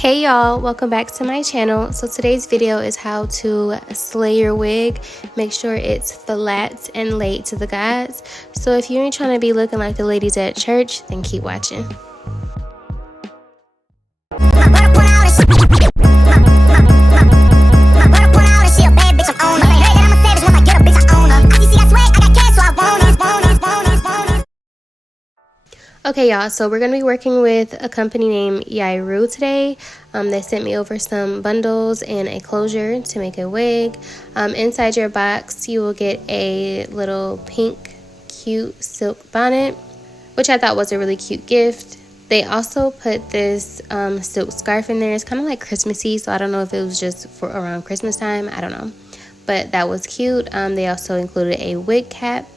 Hey y'all, welcome back to my channel. So today's video is how to slay your wig. Make sure it's flat and laid to the guides. So if you ain't trying to be looking like the ladies at church, then keep watching. Okay y'all, so we're going to be working with a company named Yiroo today. They sent me over some bundles and a closure to make a wig. Inside your box you will get a little pink cute silk bonnet, which I thought was a really cute gift. They also put this silk scarf in there. It's kind of like Christmassy, so I don't know if it was just for around Christmas time, I don't know, but that was cute. They also included a wig cap.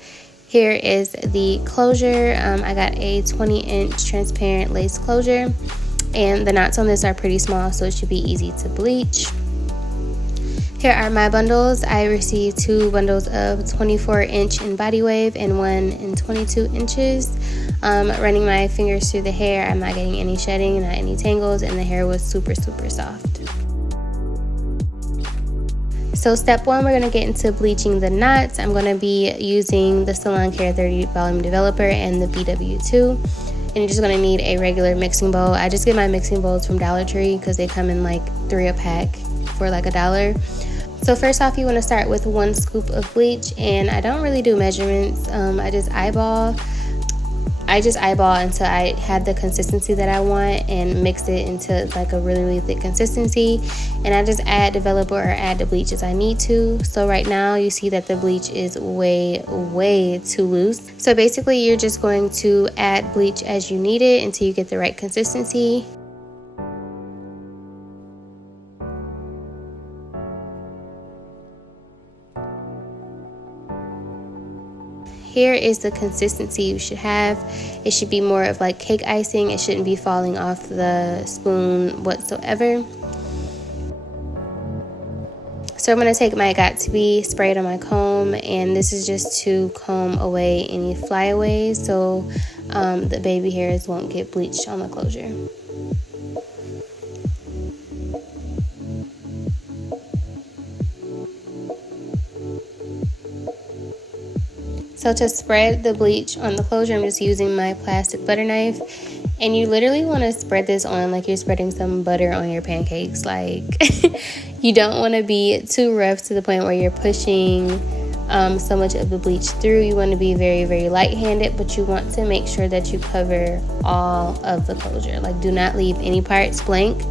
Here is the closure. I got a 20-inch transparent lace closure, and the knots on this are pretty small, so it should be easy to bleach. Here are my bundles. I received 2 bundles of 24-inch in body wave and 1 in 22 inches. Running my fingers through the hair, I'm not getting any shedding, not any tangles, and the hair was super soft. So step 1, we're going to get into bleaching the knots. I'm going to be using the Salon Care 30 Volume Developer and the BW2. And you're just going to need a regular mixing bowl. I just get my mixing bowls from Dollar Tree because they come in like 3 a pack for like $1. So first off, you want to start with 1 scoop of bleach, and I don't really do measurements. I just eyeball until I have the consistency that I want and mix it into like a really thick consistency, and I just add developer or add the bleach as I need to. So right now you see that the bleach is way too loose. So basically you're just going to add bleach as you need it until you get the right consistency. Here is the consistency you should have. It should be more of like cake icing. It shouldn't be falling off the spoon whatsoever. So I'm going to take my Got2b, spray it on my comb, and this is just to comb away any flyaways so the baby hairs won't get bleached on the closure. So to spread the bleach on the closure, I'm just using my plastic butter knife. And you literally want to spread this on like you're spreading some butter on your pancakes. Like, you don't want to be too rough to the point where you're pushing so much of the bleach through. You want to be very light-handed, but you want to make sure that you cover all of the closure. Like, do not leave any parts blank,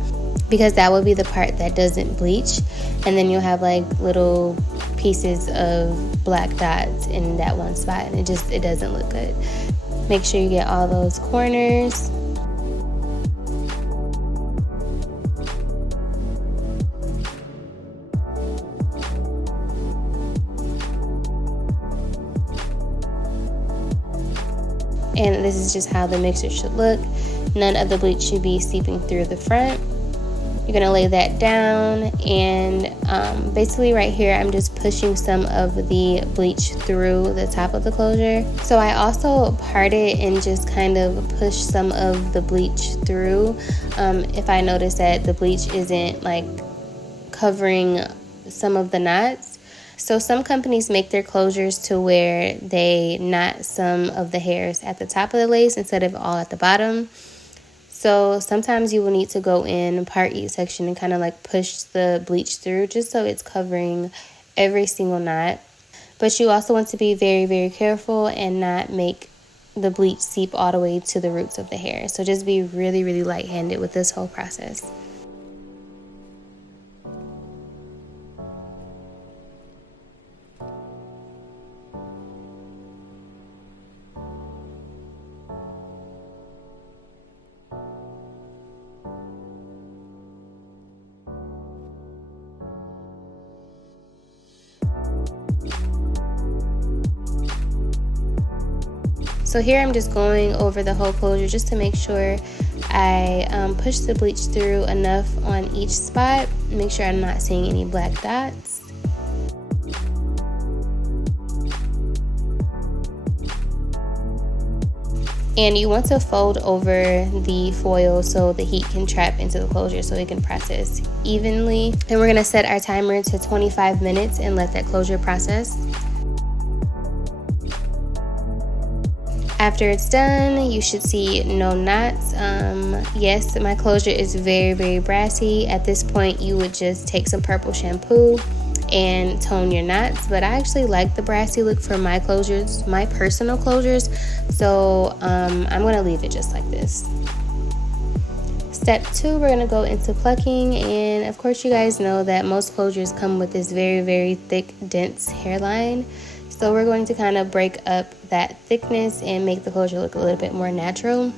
because that will be the part that doesn't bleach, and then you'll have like little pieces of black dots in that one spot, and it doesn't look good. Make sure you get all those corners. And this is just how the mixer should look. None of the bleach should be seeping through the front. You're going to lay that down, and basically right here I'm just pushing some of the bleach through the top of the closure. So I also part it and just kind of push some of the bleach through if I notice that the bleach isn't like covering some of the knots. So some companies make their closures to where they knot some of the hairs at the top of the lace instead of all at the bottom. So sometimes you will need to go in part each section and kind of like push the bleach through just so it's covering every single knot. But you also want to be very careful and not make the bleach seep all the way to the roots of the hair. So just be really light-handed with this whole process. So here I'm just going over the whole closure just to make sure I push the bleach through enough on each spot. Make sure I'm not seeing any black dots. And you want to fold over the foil so the heat can trap into the closure so it can process evenly. And we're gonna set our timer to 25 minutes and let that closure process. After it's done, you should see no knots. Yes, my closure is very, very brassy. At this point, you would just take some purple shampoo and tone your knots, but I actually like the brassy look for my closures, my personal closures, so I'm gonna leave it just like this. Step 2, we're gonna go into plucking, and of course you guys know that most closures come with this very, very thick, dense hairline. So we're going to kind of break up that thickness and make the closure look a little bit more natural.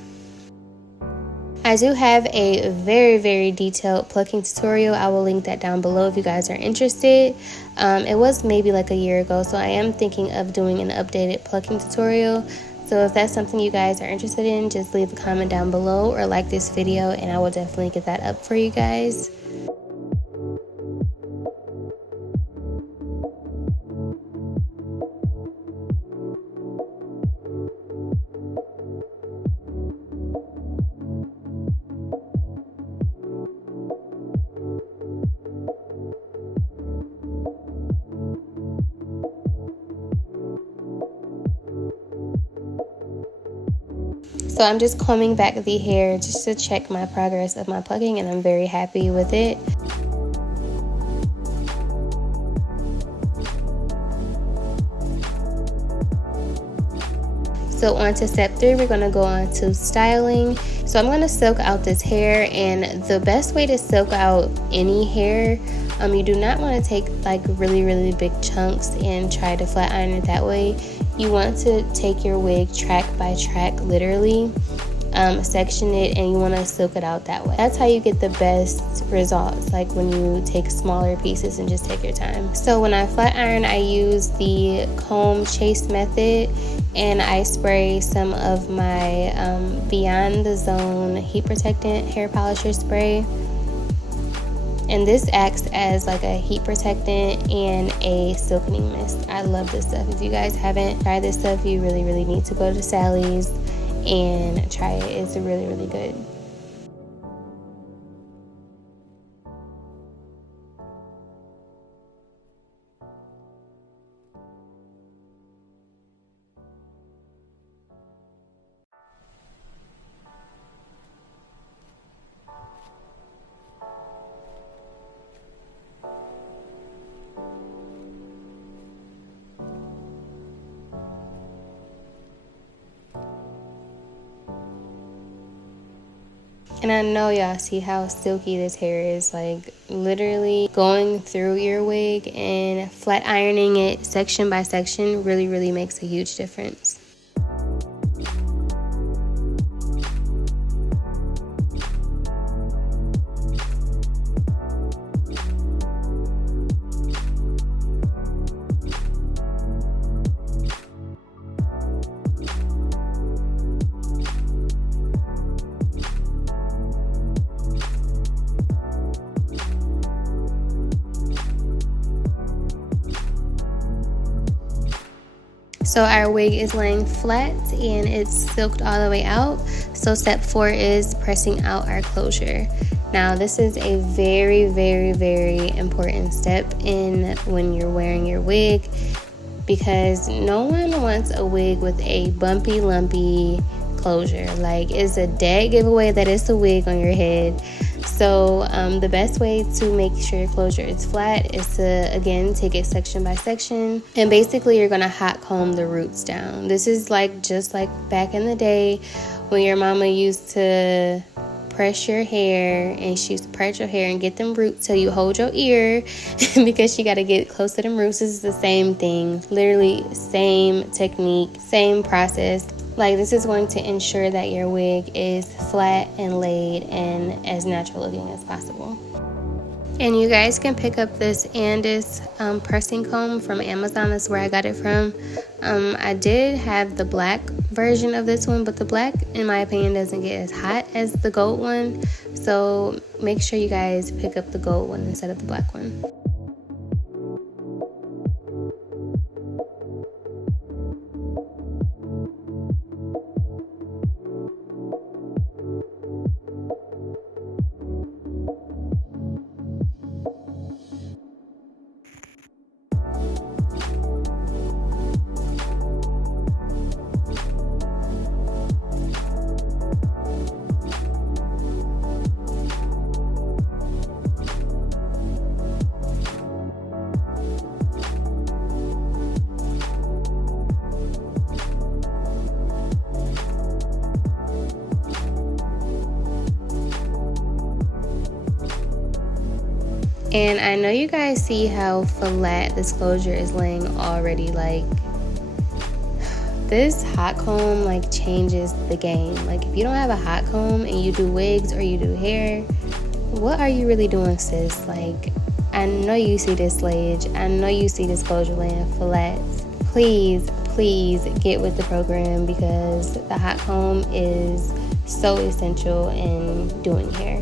I do have a very, very detailed plucking tutorial. I will link that down below if you guys are interested. It was maybe like a year ago, so I am thinking of doing an updated plucking tutorial. So if that's something you guys are interested in, just leave a comment down below or like this video and I will definitely get that up for you guys. So I'm just combing back the hair just to check my progress of my plucking, and I'm very happy with it. So on to step 3, we're going to go on to styling. So I'm going to silk out this hair, and the best way to silk out any hair, you do not want to take like really big chunks and try to flat iron it that way. You want to take your wig track by track, literally, section it, and you want to silk it out that way. That's how you get the best results, like when you take smaller pieces and just take your time. So when I flat iron, I use the comb chase method, and I spray some of my Beyond the Zone heat protectant hair polisher spray. And this acts as like a heat protectant and a silkening mist. I love this stuff. If you guys haven't tried this stuff, you really need to go to Sally's and try it. It's really good. And I know y'all see how silky this hair is, like literally going through your wig and flat ironing it section by section really makes a huge difference. So our wig is laying flat and it's silked all the way out. So step 4 is pressing out our closure. Now this is a very important step in when you're wearing your wig, because no one wants a wig with a bumpy, lumpy closure. Like, it's a dead giveaway that it's a wig on your head. So the best way to make sure your closure is flat is to, again, take it section by section, and basically you're gonna hot comb the roots down. This is like just like back in the day when your mama used to press your hair, and she used to part your hair and get them roots till you hold your ear because she got to get close to them roots. This is the same thing, literally same technique, same process. Like, this is going to ensure that your wig is flat and laid and as natural looking as possible. And you guys can pick up this Andis pressing comb from Amazon. That's where I got it from. I did have the black version of this one, but the black, in my opinion, doesn't get as hot as the gold one. So make sure you guys pick up the gold one instead of the black one. And I know you guys see how flat this closure is laying already. Like, this hot comb like changes the game. Like, if you don't have a hot comb and you do wigs or you do hair, what are you really doing, sis? Like, I know you see this slayage, I know you see this closure laying flat. Please get with the program, because the hot comb is so essential in doing hair.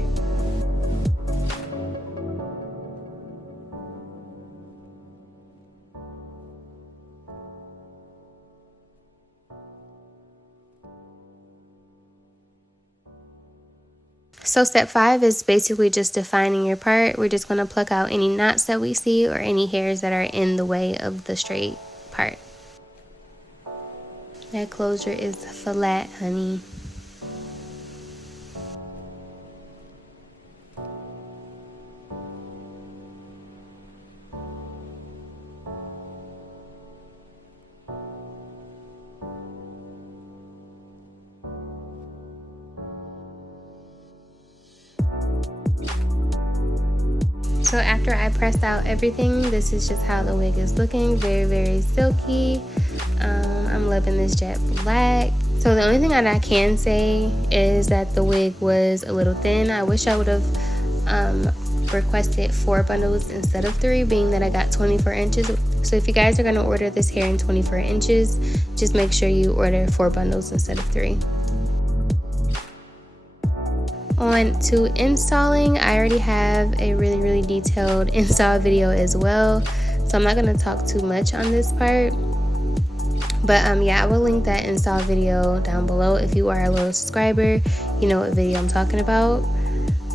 So step 5 is basically just defining your part. We're just going to pluck out any knots that we see or any hairs that are in the way of the straight part. That closure is flat, honey. So after I pressed out everything, this is just how the wig is looking. Very, very silky. I'm loving this jet black. So the only thing that I can say is that the wig was a little thin. I wish I would have requested 4 bundles instead of 3, being that I got 24 inches. So if you guys are going to order this hair in 24 inches, just make sure you order 4 bundles instead of 3. On to installing, I already have a really detailed install video as well, so I'm not going to talk too much on this part. But yeah, I will link that install video down below. If you are a loyal subscriber, you know what video I'm talking about.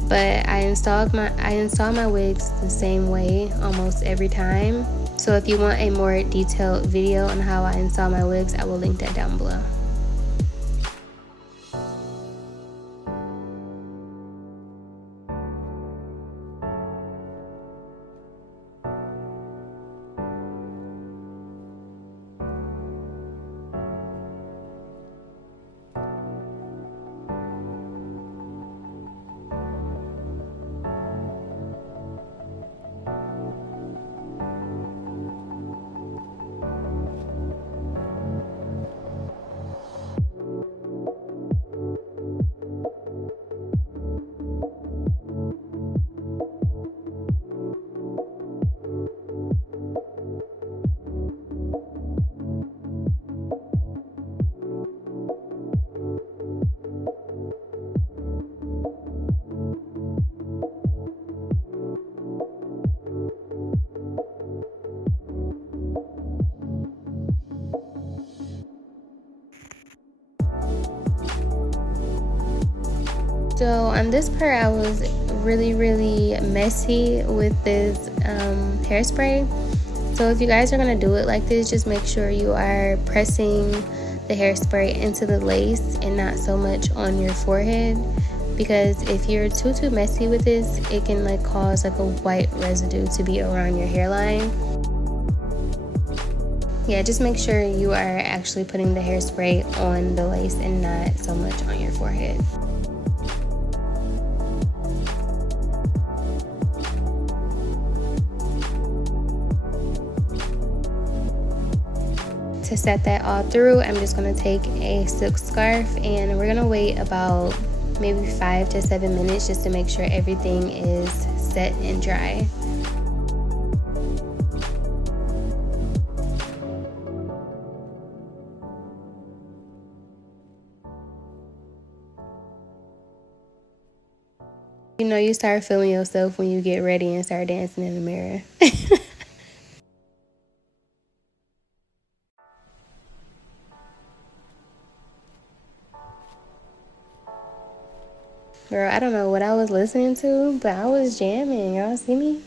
But I install my wigs the same way almost every time. So if you want a more detailed video on how I install my wigs, I will link that down below. So on this part, I was really messy with this hairspray. So if you guys are going to do it like this, just make sure you are pressing the hairspray into the lace and not so much on your forehead, because if you're too messy with this, it can like cause like a white residue to be around your hairline. Yeah, just make sure you are actually putting the hairspray on the lace and not so much on your forehead. To set that all through, I'm just going to take a silk scarf and we're going to wait about maybe 5 to 7 minutes just to make sure everything is set and dry. You know, you start feeling yourself when you get ready and start dancing in the mirror. Girl, I don't know what I was listening to, but I was jamming. Y'all see me?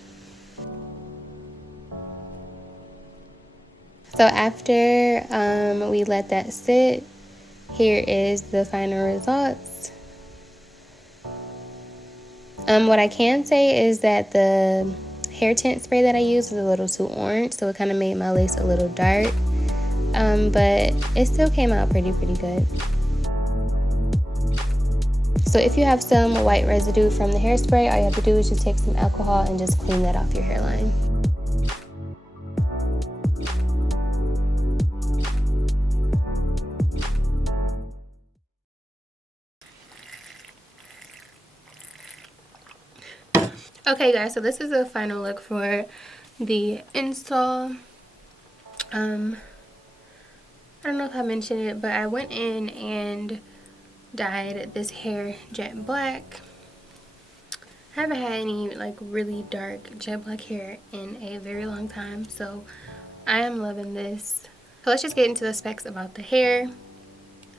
So after we let that sit, here is the final results. What I can say is that the hair tint spray that I used was a little too orange, so it kind of made my lace a little dark. But it still came out pretty good. So if you have some white residue from the hairspray, all you have to do is just take some alcohol and just clean that off your hairline. Okay guys, so this is a final look for the install. I don't know if I mentioned it, but I went in and dyed this hair jet black. I haven't had any like really dark jet black hair in a very long time, so I am loving this. So let's just get into the specs about the hair.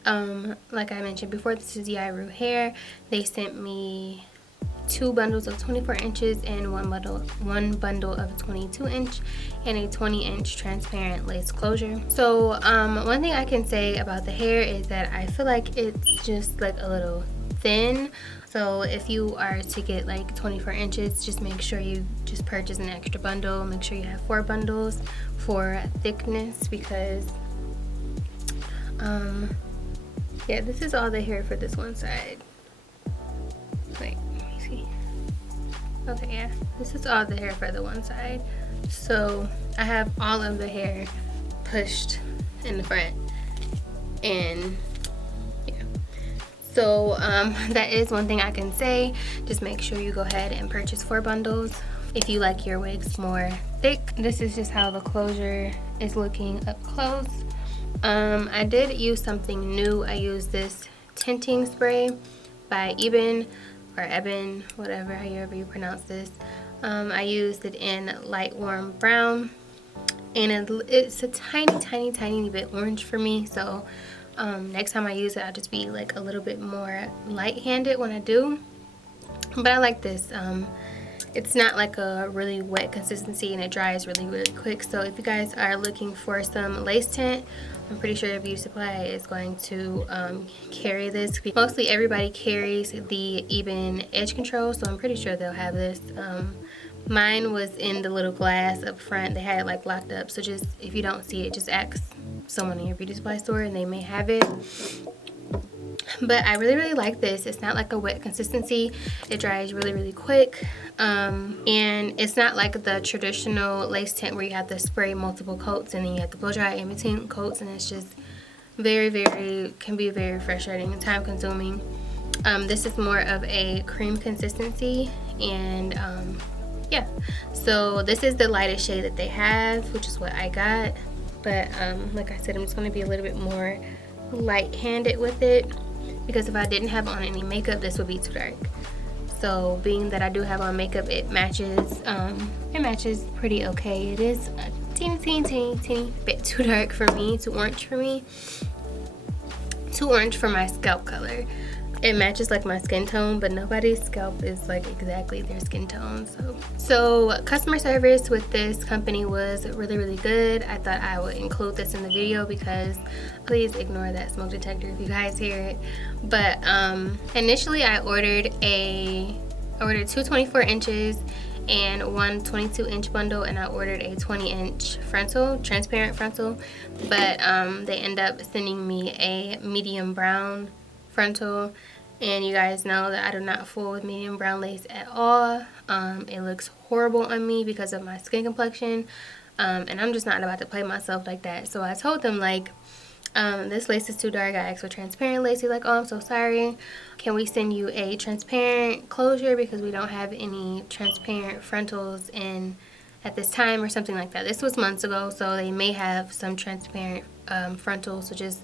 Like I mentioned before, this is Yiroohair. They sent me 2 bundles of 24 inches and one bundle of 22 inch and a 20-inch transparent lace closure. So one thing I can say about the hair is that I feel like it's just like a little thin. So if you are to get like 24 inches, just make sure you just purchase an extra bundle. Make sure you have 4 bundles for thickness, because yeah, this is all the hair for this one side. Wait, let me see. Okay, yeah, this is all the hair for the one side. So I have all of the hair pushed in the front, and yeah. So that is one thing I can say. Just make sure you go ahead and purchase 4 bundles if you like your wigs more thick. This is just how the closure is looking up close. I did use something new. I used this tinting spray by Eben, or Eben, whatever, however you pronounce this. I used it in light warm brown, and it's a tiny bit orange for me. So next time I use it, I'll just be like a little bit more light-handed when I do. But I like this. It's not like a really wet consistency, and it dries really quick. So if you guys are looking for some lace tint, I'm pretty sure Beauty Supply is going to carry this. Mostly everybody carries the Eben edge control, so I'm pretty sure they'll have this. Mine was in the little glass up front. They had it like locked up, so just if you don't see it, just ask someone in your Beauty Supply store and they may have it. But I really like this. It's not like a wet consistency. It dries really quick, and it's not like the traditional lace tint where you have to spray multiple coats and then you have to blow dry in between coats, and it's just can be very frustrating and time consuming. This is more of a cream consistency, and yeah, so this is the lightest shade that they have, which is what I got. But like I said, I'm just going to be a little bit more light-handed with it, because if I didn't have on any makeup, this would be too dark. So being that I do have on makeup, it matches pretty okay. It is a teeny bit too dark for me, too orange for me, too orange for my scalp color. It matches like my skin tone, but nobody's scalp is like exactly their skin tone. So customer service with this company was really good. I thought I would include this in the video, because please ignore that smoke detector if you guys hear it. But initially I ordered 2 24 inches and 1 22-inch bundle, and I ordered a 20-inch frontal, transparent frontal, but they end up sending me a medium brown frontal. And you guys know that I do not fool with medium brown lace at all. It looks horrible on me because of my skin complexion, and I'm just not about to play myself like that. So I told them, like, this lace is too dark. I asked for transparent lace. He's like, oh, I'm so sorry, can we send you a transparent closure, because we don't have any transparent frontals in at this time, or something like that. This was months ago, so they may have some transparent frontals. So just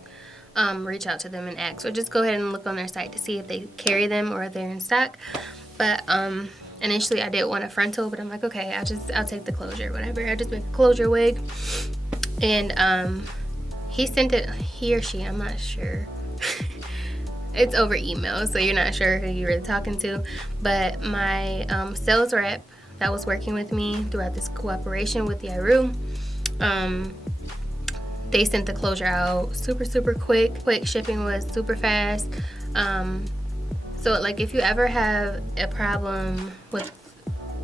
reach out to them and ask, or just go ahead and look on their site to see if they carry them or if they're in stock. But initially I did want a frontal, but I'm like, okay, I'll take the closure, whatever. I just make a closure wig, and he sent it, he or she, I'm not sure. It's over email, so you're not sure who you're really talking to. But my sales rep that was working with me throughout this cooperation with Yiroo, they sent the closure out super quick. Shipping was super fast. So like, if you ever have a problem with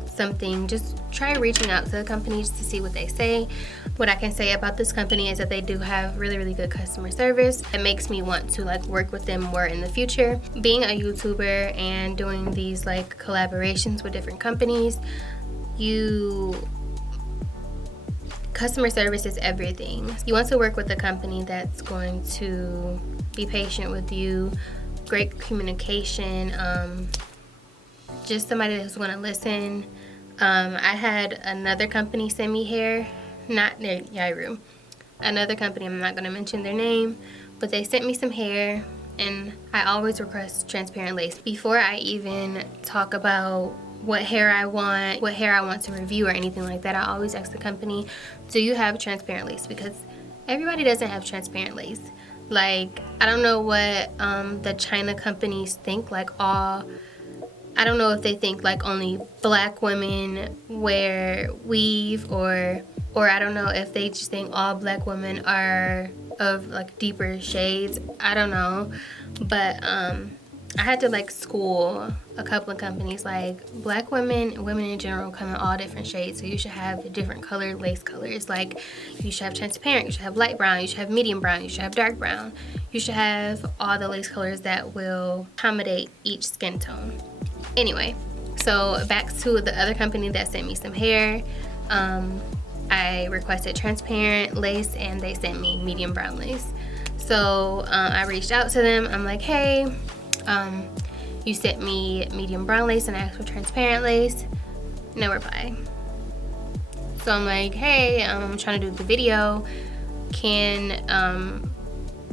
something, just try reaching out to the company just to see what they say. What I can say about this company is that they do have really good customer service. It makes me want to like work with them more in the future. Being a YouTuber and doing these like collaborations with different companies, customer service is everything. You want to work with a company that's going to be patient with you, great communication, just somebody that's going to listen. I had another company send me hair, not near Yiroo. Another company, I'm not going to mention their name, but they sent me some hair, and I always request transparent lace. Before I even talk about what hair I want to review or anything like that, I always ask the company, do you have transparent lace? Because everybody doesn't have transparent lace. Like, I don't know what the China companies think, like I don't know if they think like only black women wear weave, or I don't know if they just think all black women are of like deeper shades. I don't know, but I had to like school a couple of companies, like black women in general come in all different shades, so you should have different colored lace colors. Like you should have transparent, you should have light brown, you should have medium brown, you should have dark brown. You should have all the lace colors that will accommodate each skin tone. Anyway, so back to the other company that sent me some hair. I requested transparent lace and they sent me medium brown lace. So I reached out to them. I'm like, hey, you sent me medium brown lace and I asked for transparent lace. No reply. So I'm like, hey, I'm trying to do the video.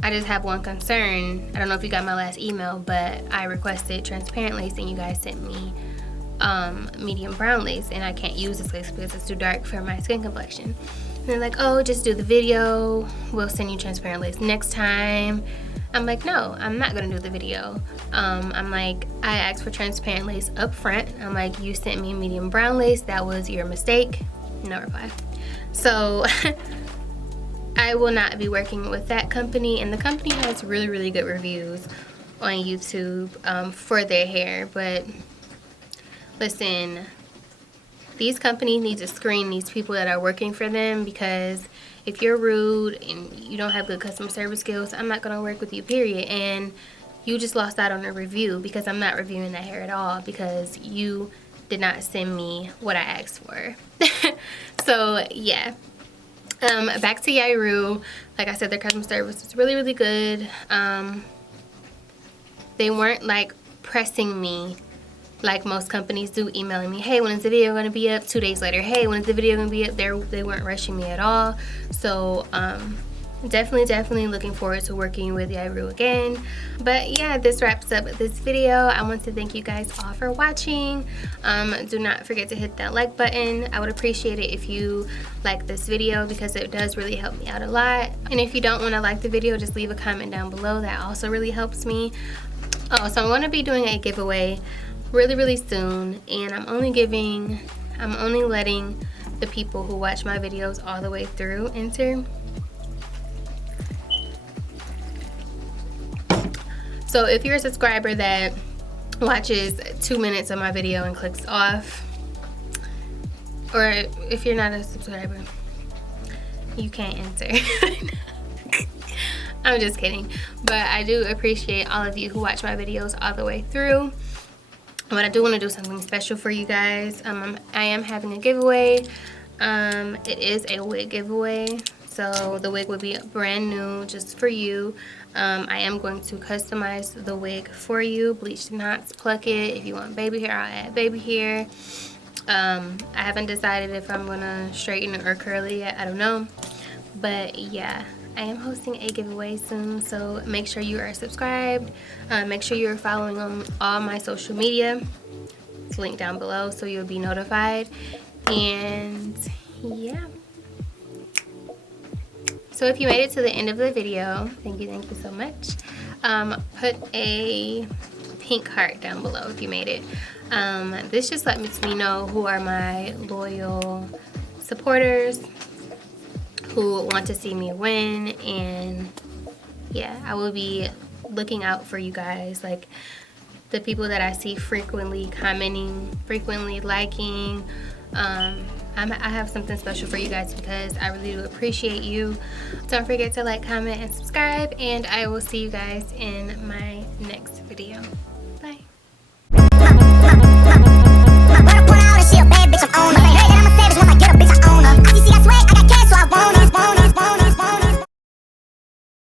I just have one concern. I don't know if you got my last email, but I requested transparent lace and you guys sent me medium brown lace, and I can't use this lace because it's too dark for my skin complexion. And they're like, oh, just do the video, we'll send you transparent lace next time. I'm like, no, I'm not gonna do the video. I'm like, I asked for transparent lace up front. I'm like, you sent me medium brown lace, that was your mistake. No reply. So I will not be working with that company, and the company has really good reviews on YouTube for their hair. But listen, these companies need to screen these people that are working for them, because if you're rude and you don't have good customer service skills, I'm not going to work with you, period. And you just lost out on a review, because I'm not reviewing that hair at all, because you did not send me what I asked for. So yeah, back to Yiroo. Like I said, their customer service was really good. They weren't like pressing me like most companies do, emailing me, hey, when is the video going to be up? 2 days later, hey, when is the video going to be up? They weren't rushing me at all. So definitely looking forward to working with Yiroo again. But yeah, this wraps up this video. I want to thank you guys all for watching. Do not forget to hit that like button. I would appreciate it if you like this video, because it does really help me out a lot. And if you don't want to like the video, just leave a comment down below. That also really helps me. Oh, so I'm going to be doing a giveaway really soon, and I'm only letting the people who watch my videos all the way through enter. So if you're a subscriber that watches 2 minutes of my video and clicks off, or if you're not a subscriber, you can't enter. I'm just kidding, but I do appreciate all of you who watch my videos all the way through. But I do want to do something special for you guys. I am having a giveaway. It is a wig giveaway, so the wig would be brand new just for you. I am going to customize the wig for you, bleach the knots, pluck it. If you want baby hair, I'll add baby hair. I haven't decided if I'm gonna straighten it or curl it yet. I don't know, but yeah, I am hosting a giveaway soon, so make sure you are subscribed. Make sure you're following on all my social media. It's linked down below, so you'll be notified. And yeah, so if you made it to the end of the video, thank you so much. Put a pink heart down below if you made it. This just lets me know who are my loyal supporters, who want to see me win. And yeah, I will be looking out for you guys, like the people that I see frequently commenting, frequently liking, I have something special for you guys because I really do appreciate you. Don't forget to like, comment, and subscribe, and I will see you guys in my next video.